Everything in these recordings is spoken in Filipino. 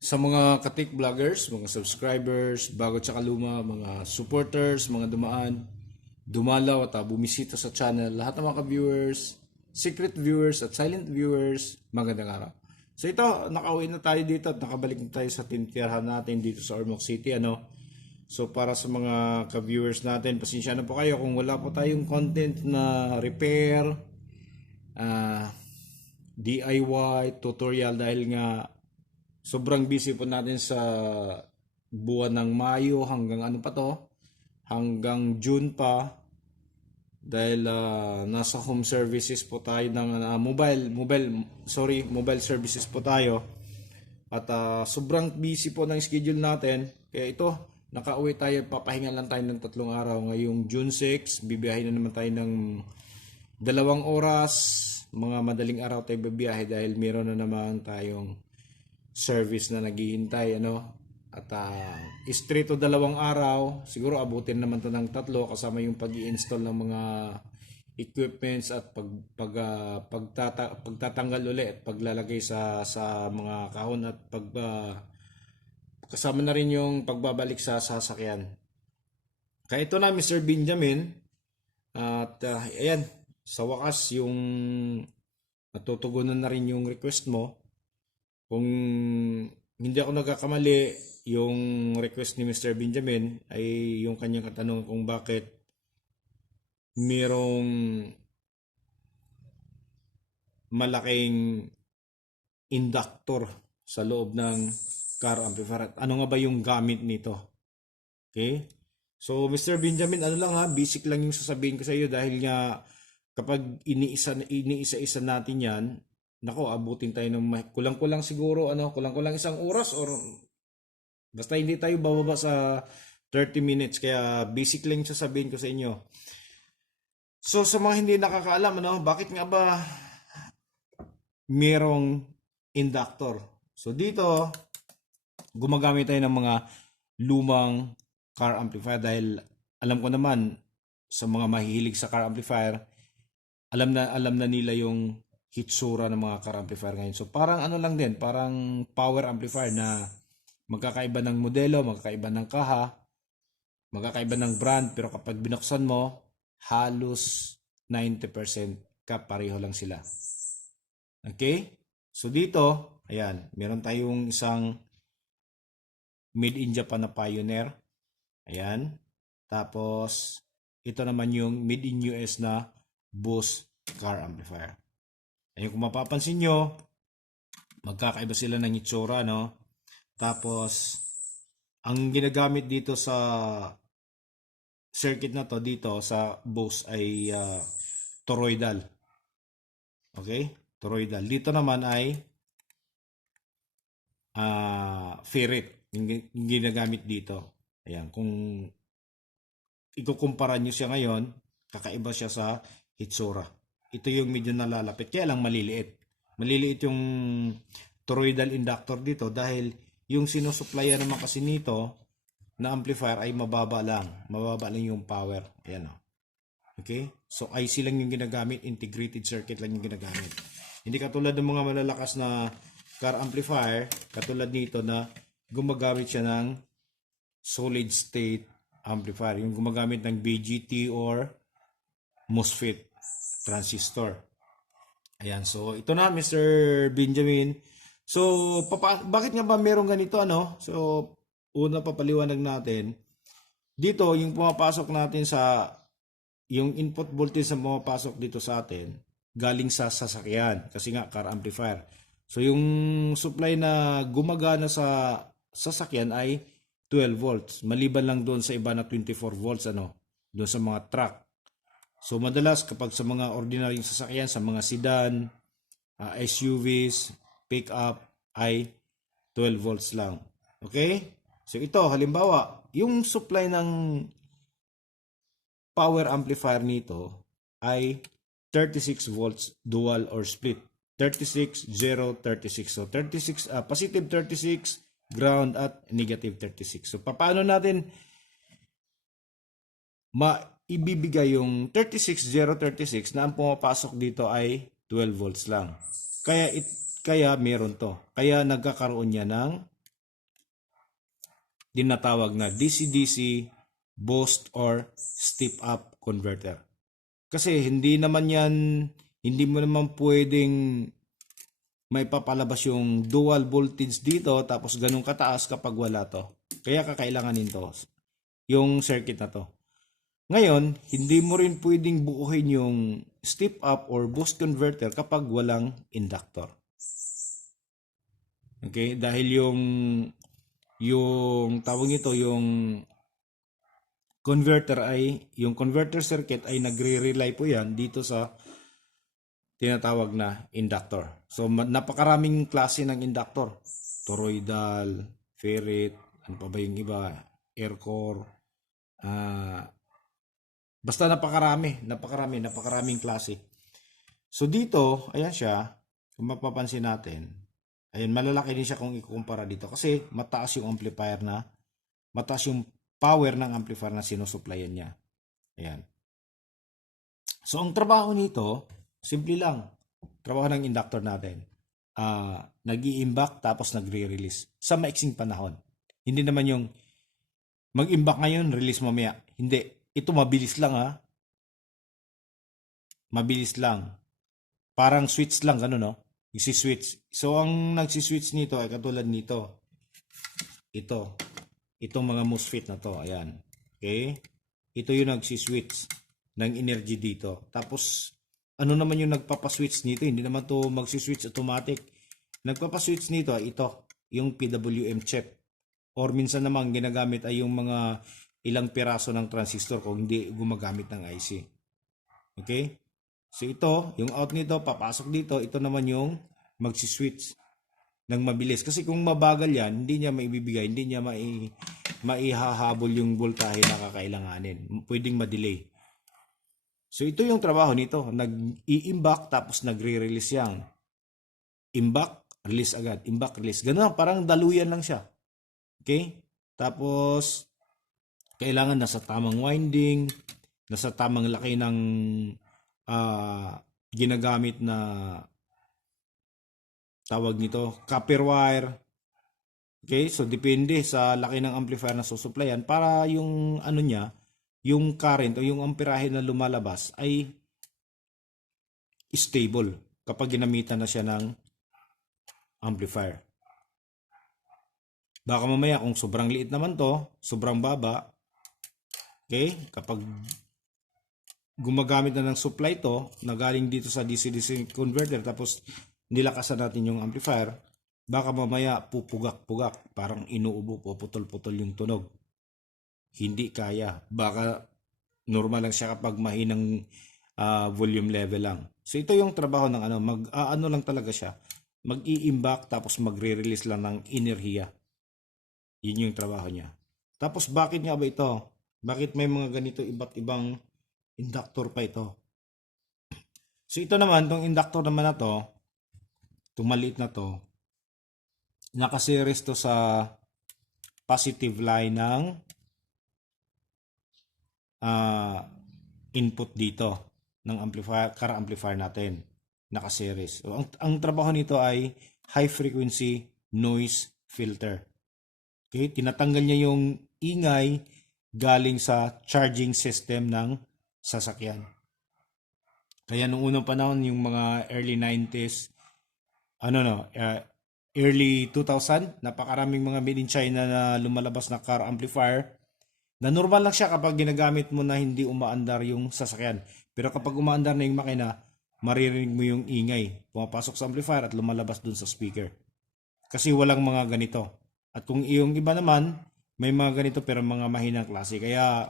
Sa mga katik vloggers, mga subscribers, bago tsaka luma, mga supporters, mga dumaan, dumalaw at bumisita sa channel, lahat ng mga viewers, secret viewers at silent viewers, magandang araw. So ito, nakauwi na tayo dito at nakabalik na tayo sa tinitirahan natin dito sa Ormoc City. So para sa mga ka-viewers natin, pasensya na po kayo kung wala po tayong content na repair, DIY, tutorial dahil nga sobrang busy po natin sa buwan ng Mayo hanggang ano pa to? Hanggang June pa dahil nasa home services po tayo ng mobile services po tayo. At sobrang busy po ng schedule natin. Kaya ito, nakauwi tayo, papahinga lang tayo ng 3 araw. Ngayong June 6, bibiyahin na naman tayo ng 2 oras. Mga madaling araw tayo bibiyahe dahil meron na naman tayong service na naghihintay, at straight to 2 araw, siguro abutin naman to ng 3 kasama yung pag-i-install ng mga equipments at pagtatanggal uli at paglalagay sa mga kahon at kasama na rin yung pagbabalik sa sasakyan. Kaya ito na Mr. Benjamin at ayan, sa wakas yung natutugunan na rin yung request mo. Kung hindi ako nagkakamali, yung request ni Mr. Benjamin ay yung kanyang katanungan kung bakit merong malaking inductor sa loob ng car amplifier. Ano nga ba yung gamit nito? Okay? So, Mr. Benjamin, basic lang yung sasabihin ko sa iyo dahil nga kapag iniisa-isa natin yan, nako, abutin tayo ng kulang-kulang siguro, kulang-kulang 1 oras or basta hindi tayo bababa sa 30 minutes. Kaya basic lang sasabihin ko sa inyo. So sa mga hindi nakakaalam, bakit nga ba merong inductor? So dito, gumagamit tayo ng mga lumang car amplifier dahil alam ko naman sa mga mahihilig sa car amplifier, alam na nila yung hitsura ng mga car amplifier ngayon. So parang lang din, parang power amplifier na magkakaiba ng modelo, magkakaiba ng kaha, magkakaiba ng brand, pero kapag binuksan mo, halos 90% kapareho lang sila. Okay? So dito, ayan, meron tayong isang made in Japan na Pioneer. Ayan. Tapos, ito naman yung made in US na Bose car amplifier. Ayun, kung mapapansin nyo, magkakaiba sila ng itsura, Tapos, ang ginagamit dito sa circuit na to, dito sa Bose ay toroidal. Okay? Toroidal. Dito naman ay ferrite yung ginagamit dito. Ayan, kung ikukumpara nyo siya ngayon, kakaiba siya sa hitsura. Ito yung medyo nalalapit, kaya lang maliliit. Maliliit yung toroidal inductor dito dahil yung sinusuplayan naman kasi nito na amplifier ay mababa lang. Mababa lang yung power. Ayan o. Okay? So IC lang yung ginagamit, integrated circuit lang yung ginagamit. Hindi katulad ng mga malalakas na car amplifier, katulad nito na gumagamit siya ng solid state amplifier. Yung gumagamit ng BGT or MOSFET transistor. Ayan, so ito na Mr. Benjamin. So bakit nga ba meron ganito So una papaliwanag natin. Dito yung pumapasok natin sa yung input voltage na pumapasok dito sa atin galing sa sasakyan kasi nga car amplifier. So yung supply na gumagana sa sasakyan ay 12 volts. Maliban lang doon sa iba na 24 volts doon sa mga truck. So madalas kapag sa mga ordinaryong sasakyan, sa mga sedan, SUVs, pick-up ay 12 volts lang. Okay? So ito, halimbawa, yung supply ng power amplifier nito ay 36 volts dual or split. 36, 0, 36. So 36, positive 36, ground at negative 36. So paano natin ibibigay yung 36, 0, 36 na ang pumapasok dito ay 12 volts lang. Kaya meron to. Kaya nagkakaroon niya ng tinatawag na DC-DC boost or step-up converter. Kasi hindi mo naman pwedeng may papalabas yung dual voltage dito tapos ganun kataas kapag wala to. Kaya kakailanganin to, yung circuit na to. Ngayon, hindi mo rin pwedeng buuhin yung step up or boost converter kapag walang inductor. Okay? Dahil yung tawag nito, yung yung converter circuit ay nagre-rely po yan dito sa tinatawag na inductor. So, napakaraming klase ng inductor. Toroidal, ferrite, ano pa ba yung iba? Air core, basta napakaraming klase. So dito, ayan siya, kung mapapansin natin, ayan, malalaki din siya kung ikukumpara dito kasi mataas yung power ng amplifier na sinusuplayan niya. Ayan. So ang trabaho nito, simple lang. Trabaho ng inductor natin. Nag-i-imbak tapos nagre-release sa maiksing panahon. Hindi naman yung mag-imbak ngayon, release mamaya. Hindi. Ito mabilis lang Mabilis lang. Parang switch lang, gano'n, no? Isi-switch. So, ang nagsi-switch nito ay katulad nito. Itong mga MOSFET na to. Ayan. Okay? Ito yung nagsi-switch ng energy dito. Tapos, ano naman yung nagpapaswitch nito? Hindi naman to magsi-switch automatic. Nagpapaswitch nito ay ito. Yung PWM chip. Or minsan naman ginagamit ay yung mga ilang piraso ng transistor kung hindi gumagamit ng IC. Okay? So ito, yung out nito, papasok dito. Ito naman yung magsiswitch ng mabilis. Kasi kung mabagal yan, hindi niya maibibigay, hindi niya maihahabol yung voltahe na kakailanganin. Pwedeng ma-delay. So ito yung trabaho nito. Nag-i-imbak tapos nagre-release yan. Imbak, release agad. Imbak, release. Ganun, parang daluyan lang siya. Okay? Tapos, kailangan nasa tamang winding, nasa tamang laki ng ginagamit na tawag nito, copper wire. Okay? So, depende sa laki ng amplifier na susuplayan para yung ano niya, yung current o yung amperahe na lumalabas ay stable kapag ginamitan na siya ng amplifier. Baka mamaya kung sobrang liit naman to, sobrang baba, okay, kapag gumagamit na ng supply to, na galing dito sa DC-DC converter, tapos nilakasan natin yung amplifier, baka mamaya pupugak-pugak, parang inuubo, puputol-putol yung tunog. Hindi kaya. Baka normal lang siya kapag mahinang volume level lang. So ito yung trabaho ng ano lang talaga siya. Mag-i-imbak tapos magre-release lang ng enerhiya. Yun yung trabaho niya. Tapos bakit nga ba ito? Bakit may mga ganito iba't ibang inductor pa ito? So ito naman, itong inductor naman na to, maliit na to, nakaseries to sa positive line ng input dito ng amplifier, car amplifier natin. Nakaseries. So, ang trabaho nito ay high frequency noise filter. Okay, tinatanggal niya yung ingay galing sa charging system ng sasakyan. Kaya nung unang panahon, yung mga early 90s, early 2000, napakaraming mga made in China na lumalabas na car amplifier na normal lang siya kapag ginagamit mo na hindi umaandar yung sasakyan. Pero kapag umaandar na yung makina, maririnig mo yung ingay. Pumapasok sa amplifier at lumalabas dun sa speaker. Kasi walang mga ganito. At kung yung iba naman, may mga ganito pero mga mahinang klase. Kaya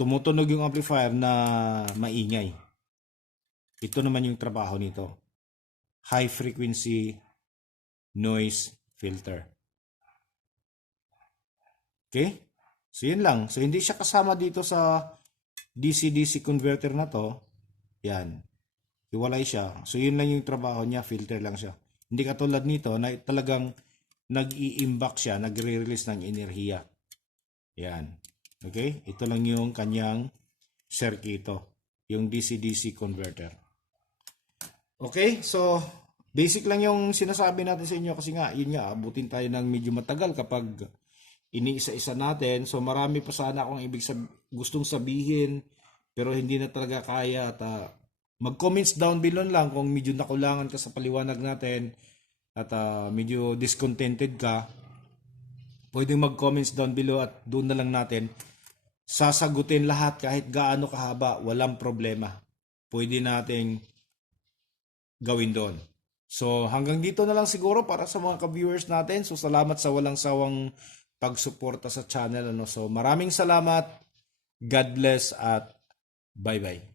tumutunog yung amplifier na maingay. Ito naman yung trabaho nito. High frequency noise filter. Okay? So yun lang. So hindi siya kasama dito sa DC-DC converter na to. Yan. Hiwalay siya. So yun lang yung trabaho niya. Filter lang siya. Hindi katulad nito na talagang nag-i-imbak siya, nagre-release ng enerhiya. Yan. Okay? Ito lang yung kanyang circuito. Yung DC-DC converter. Okay? So, Basic lang yung sinasabi natin sa inyo kasi nga, yun nga, abutin tayo ng medyo matagal kapag iniisa-isa natin. So marami pa sana akong gustong sabihin pero hindi na talaga kaya at mag-comments down below lang kung medyo nakulangan ka sa paliwanag natin at medyo discontented ka. Pwedeng mag-comments down below at doon na lang natin sasagutin lahat kahit gaano kahaba, walang problema. Pwede nating gawin doon. So hanggang dito na lang siguro para sa mga ka-viewers natin. So salamat sa walang sawang pagsuporta sa channel. So maraming salamat. God bless at bye-bye.